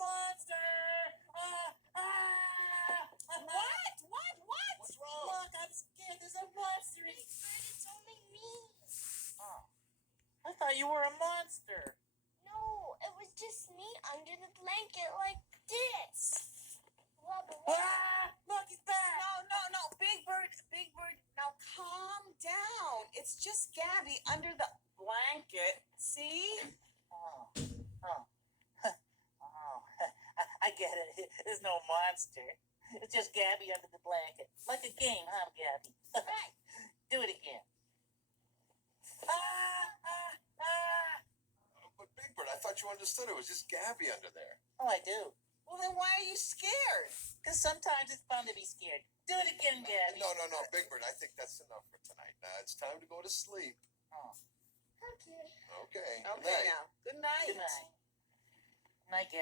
monster! What? What's wrong? Look, I'm scared. There's a monster. Big Bird, it's only me. Oh, I thought you were a monster. No, it was just me under the blanket like this. Look, he's back. No, Big Bird, now calm down. It's just Gabby under the blanket. See? Oh, oh, oh. I get it. There's no monster. It's just Gabby under the blanket. Like a game, huh, Gabby? Right. Do it again. But Big Bird, I thought you understood it was just Gabby under there. Oh, I do. Well, then why are you scared? Because sometimes it's fun to be scared. Do it again, Gabby. No, Big Bird, I think that's enough for tonight. Now it's time to go to sleep. Oh, Okay. Okay. Okay, now. Good night. good night. Night, Gabby.